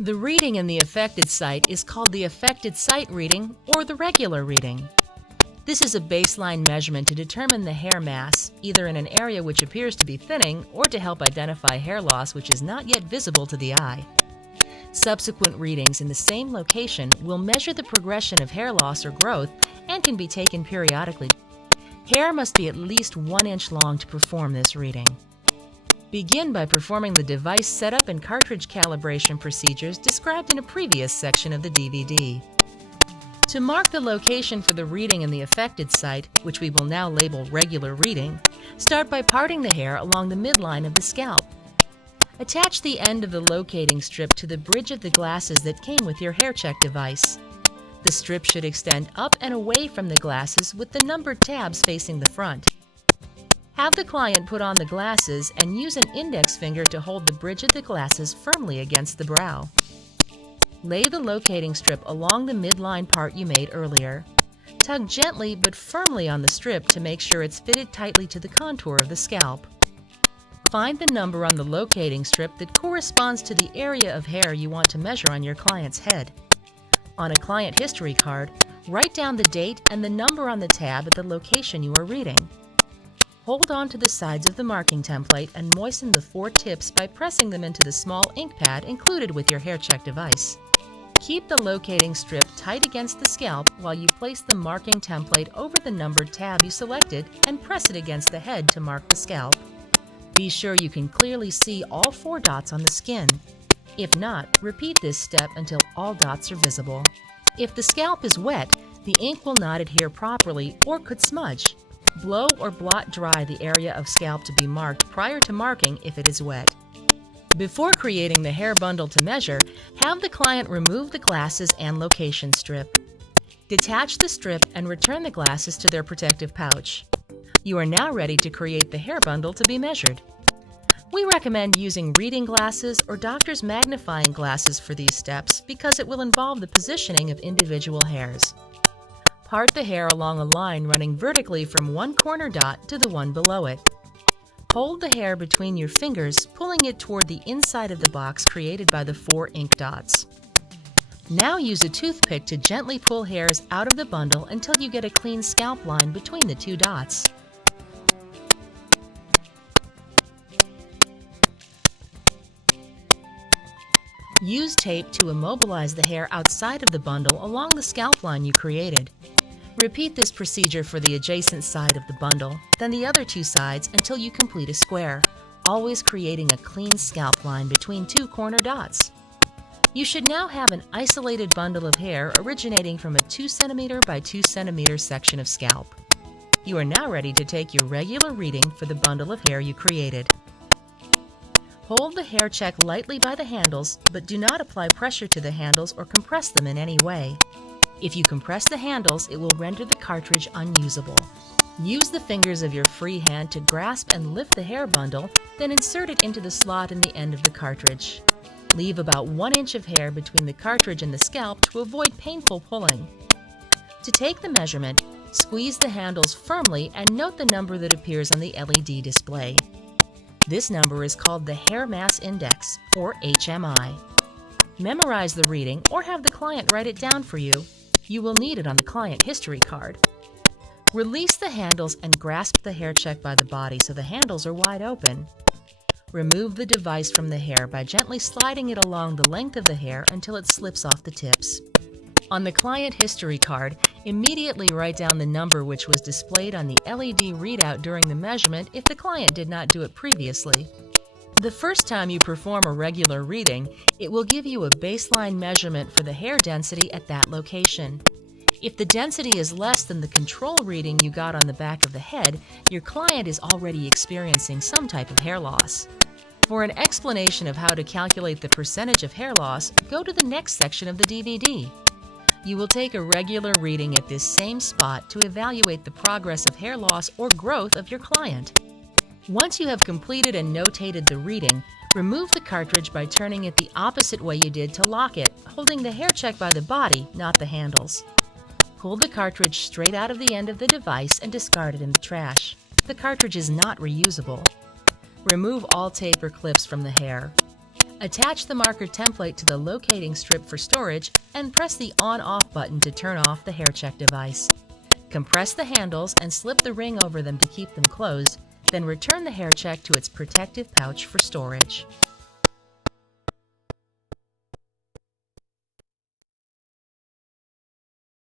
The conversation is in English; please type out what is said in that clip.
The reading in the affected site is called the affected site reading or the regular reading. This is a baseline measurement to determine the hair mass, either in an area which appears to be thinning or to help identify hair loss which is not yet visible to the eye. Subsequent readings in the same location will measure the progression of hair loss or growth and can be taken periodically. Hair must be at least 1 inch long to perform this reading. Begin by performing the device setup and cartridge calibration procedures described in a previous section of the DVD. To mark the location for the reading in the affected site, which we will now label regular reading, start by parting the hair along the midline of the scalp. Attach the end of the locating strip to the bridge of the glasses that came with your hair check device. The strip should extend up and away from the glasses with the numbered tabs facing the front. Have the client put on the glasses and use an index finger to hold the bridge of the glasses firmly against the brow. Lay the locating strip along the midline part you made earlier. Tug gently but firmly on the strip to make sure it's fitted tightly to the contour of the scalp. Find the number on the locating strip that corresponds to the area of hair you want to measure on your client's head. On a client history card, write down the date and the number on the tab at the location you are reading. Hold on to the sides of the marking template and moisten the 4 tips by pressing them into the small ink pad included with your hair check device. Keep the locating strip tight against the scalp while you place the marking template over the numbered tab you selected and press it against the head to mark the scalp. Be sure you can clearly see all 4 dots on the skin. If not, repeat this step until all dots are visible. If the scalp is wet, the ink will not adhere properly or could smudge. Blow or blot dry the area of scalp to be marked prior to marking if it is wet. Before creating the hair bundle to measure, have the client remove the glasses and location strip. Detach the strip and return the glasses to their protective pouch. You are now ready to create the hair bundle to be measured. We recommend using reading glasses or doctor's magnifying glasses for these steps because it will involve the positioning of individual hairs. Part the hair along a line running vertically from one corner dot to the one below it. Hold the hair between your fingers, pulling it toward the inside of the box created by the 4 ink dots. Now use a toothpick to gently pull hairs out of the bundle until you get a clean scalp line between the 2 dots. Use tape to immobilize the hair outside of the bundle along the scalp line you created. Repeat this procedure for the adjacent side of the bundle, then the other 2 sides until you complete a square, always creating a clean scalp line between 2 corner dots. You should now have an isolated bundle of hair originating from a 2 cm by 2 cm section of scalp. You are now ready to take your regular reading for the bundle of hair you created. Hold the hair check lightly by the handles, but do not apply pressure to the handles or compress them in any way. If you compress the handles, it will render the cartridge unusable. Use the fingers of your free hand to grasp and lift the hair bundle, then insert it into the slot in the end of the cartridge. Leave about 1 inch of hair between the cartridge and the scalp to avoid painful pulling. To take the measurement, squeeze the handles firmly and note the number that appears on the LED display. This number is called the Hair Mass Index, or HMI. Memorize the reading or have the client write it down for you. You will need it on the client history card. Release the handles and grasp the hair check by the body so the handles are wide open. Remove the device from the hair by gently sliding it along the length of the hair until it slips off the tips. On the client history card, immediately write down the number which was displayed on the LED readout during the measurement if the client did not do it previously. The first time you perform a regular reading, it will give you a baseline measurement for the hair density at that location. If the density is less than the control reading you got on the back of the head, your client is already experiencing some type of hair loss. For an explanation of how to calculate the percentage of hair loss, go to the next section of the DVD. You will take a regular reading at this same spot to evaluate the progress of hair loss or growth of your client. Once you have completed and notated the reading, remove the cartridge by turning it the opposite way you did to lock it, holding the hair check by the body, not the handles. Pull the cartridge straight out of the end of the device and discard it in the trash. The cartridge is not reusable. Remove all tape or clips from the hair. Attach the marker template to the locating strip for storage and press the on-off button to turn off the hair check device. Compress the handles and slip the ring over them to keep them closed, then return the hair check to its protective pouch for storage.